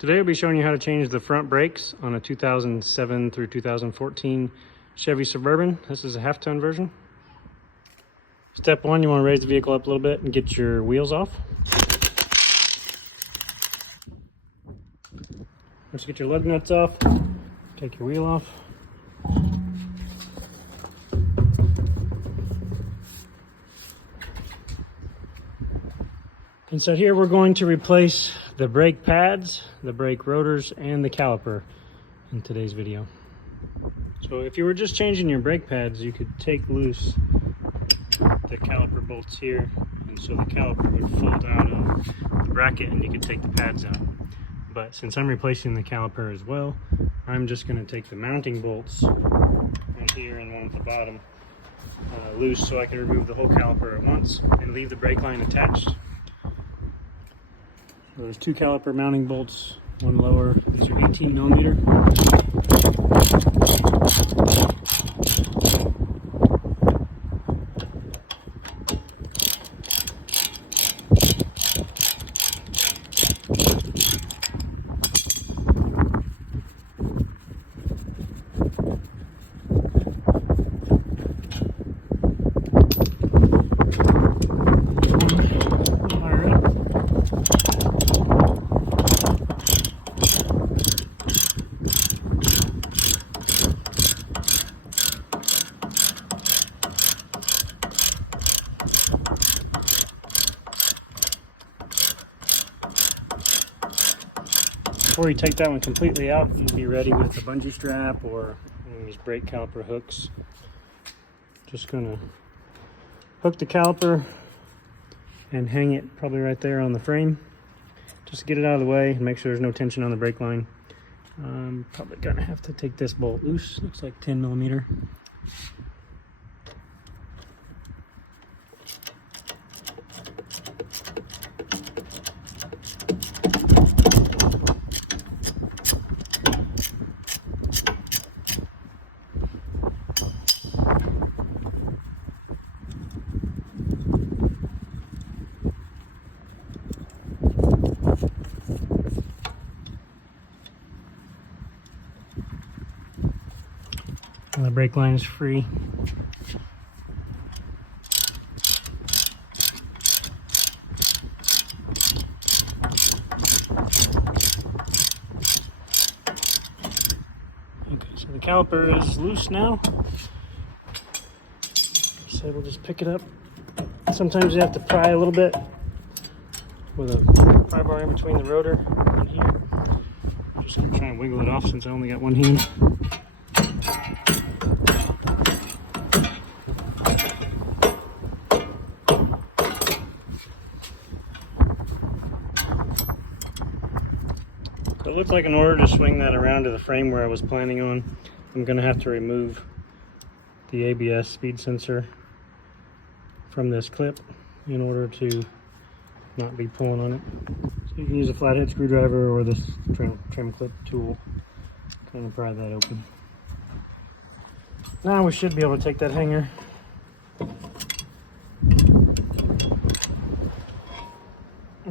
Today we'll be showing you how to change the front brakes on a 2007 through 2014 Chevy Suburban. This is a half-ton version. Step one, you want to raise the vehicle up a little bit and get your wheels off. Once you get your lug nuts off, take your wheel off. And so here we're going to replace the brake pads, the brake rotors, and the caliper in today's video. So if you were just changing your brake pads, you could take loose the caliper bolts here, and so the caliper would fold out of the bracket and you could take the pads out. But since I'm replacing the caliper as well, I'm just going to take the mounting bolts, one here and one at the bottom, loose so I can remove the whole caliper at once and leave the brake line attached. So there's two caliper mounting bolts, one lower. These are 18 millimeter. Before you take that one completely out, you'll be ready with a bungee strap or these brake caliper hooks. Just gonna hook the caliper and hang it probably right there on the frame. Just to get it out of the way and make sure there's no tension on the brake line. I'm probably gonna have to take this bolt loose. Looks like 10 millimeter. And the brake line is free. Okay, so the caliper is loose now. So we'll just pick it up. Sometimes you have to pry a little bit with a pry bar in between the rotor and here. I'm just gonna try and wiggle it off since I only got one hand. So it looks like in order to swing that around to the frame where I was planning on, I'm going to have to remove the ABS speed sensor from this clip in order to not be pulling on it. So you can use a flathead screwdriver or this trim clip tool to kind of pry that open. Now we should be able to take that hanger and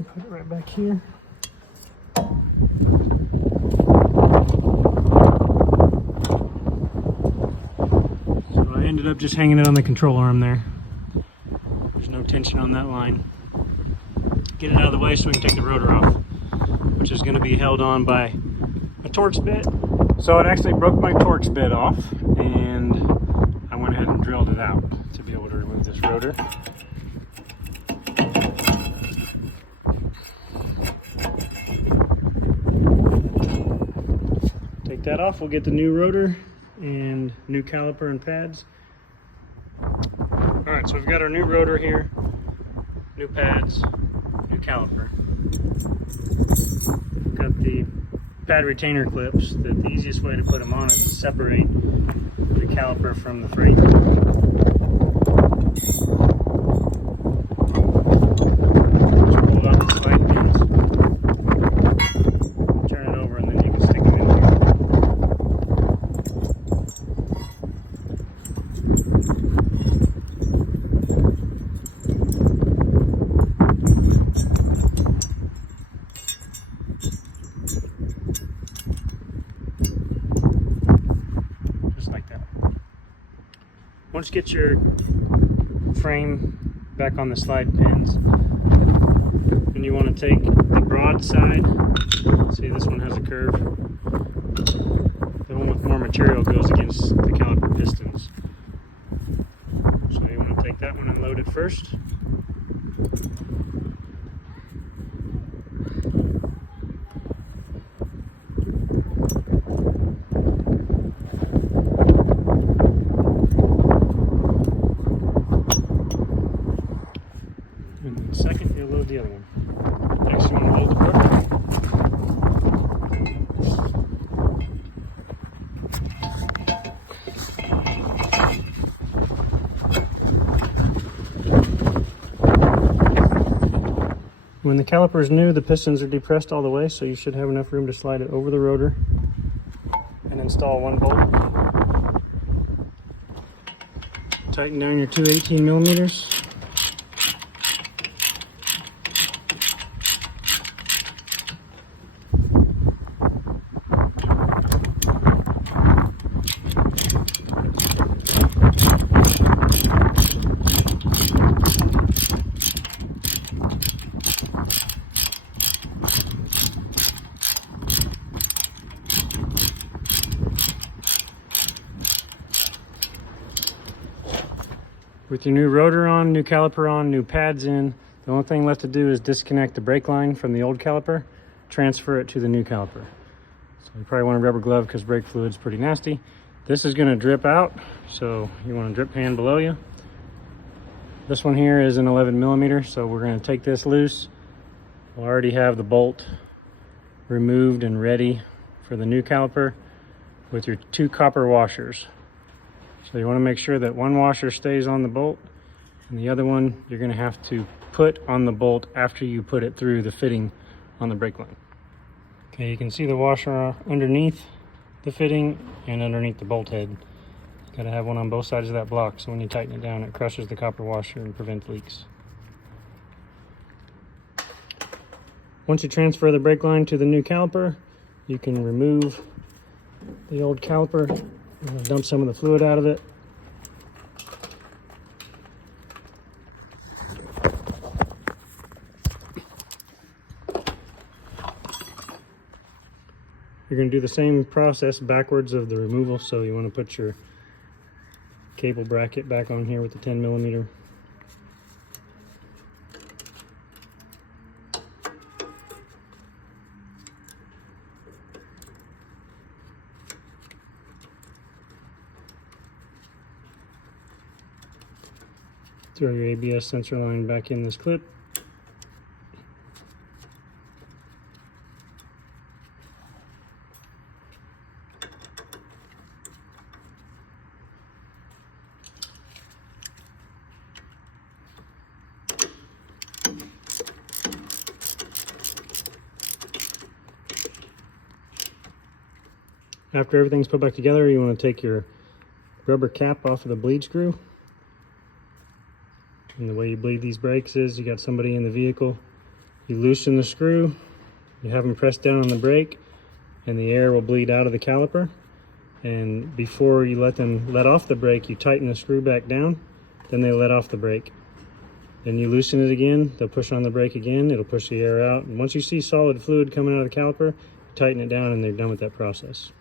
put it right back here. Ended up just hanging it on the control arm there. There's no tension on that line. Get it out of the way so we can take the rotor off, which is going to be held on by a Torx bit. So it actually broke my Torx bit off, and I went ahead and drilled it out to be able to remove this rotor. Take that off, we'll get the new rotor and new caliper and pads. Alright, so we've got our new rotor here, new pads, new caliper. We've got the pad retainer clips. The easiest way to put them on is to separate the caliper from the frame. Just pull it off the side pins, turn it over, and then you can stick them in here. Once you get your frame back on the slide pins, and you want to take the broad side, see this one has a curve, the one with more material goes against the caliper pistons. So you want to take that one and load it first. And then second, you'll load the other one. Next, you want to load the rotor. When the caliper is new, the pistons are depressed all the way, so you should have enough room to slide it over the rotor and install one bolt. Tighten down your two 18 millimeters. With your new rotor on, new caliper on, new pads in, the only thing left to do is disconnect the brake line from the old caliper, transfer it to the new caliper. So you probably want a rubber glove because brake fluid's pretty nasty. This is going to drip out, so you want a drip pan below you. This one here is an 11 millimeter, so we're going to take this loose. We'll already have the bolt removed and ready for the new caliper with your two copper washers. So you want to make sure that one washer stays on the bolt and the other one you're going to have to put on the bolt after you put it through the fitting on the brake line. Okay, you can see the washer underneath the fitting and underneath the bolt head. You got to have one on both sides of that block, so when you tighten it down it crushes the copper washer and prevents leaks. Once you transfer the brake line to the new caliper, you can remove the old caliper. Dump some of the fluid out of it. You're going to do the same process backwards of the removal, so you want to put your cable bracket back on here with the 10 millimeter. Throw your ABS sensor line back in this clip. After everything's put back together, you want to take your rubber cap off of the bleed screw. And the way you bleed these brakes is you got somebody in the vehicle, you loosen the screw, you have them press down on the brake, and the air will bleed out of the caliper. And before you let them let off the brake, you tighten the screw back down, then they let off the brake. Then you loosen it again, they'll push on the brake again, it'll push the air out. And once you see solid fluid coming out of the caliper, you tighten it down and they're done with that process.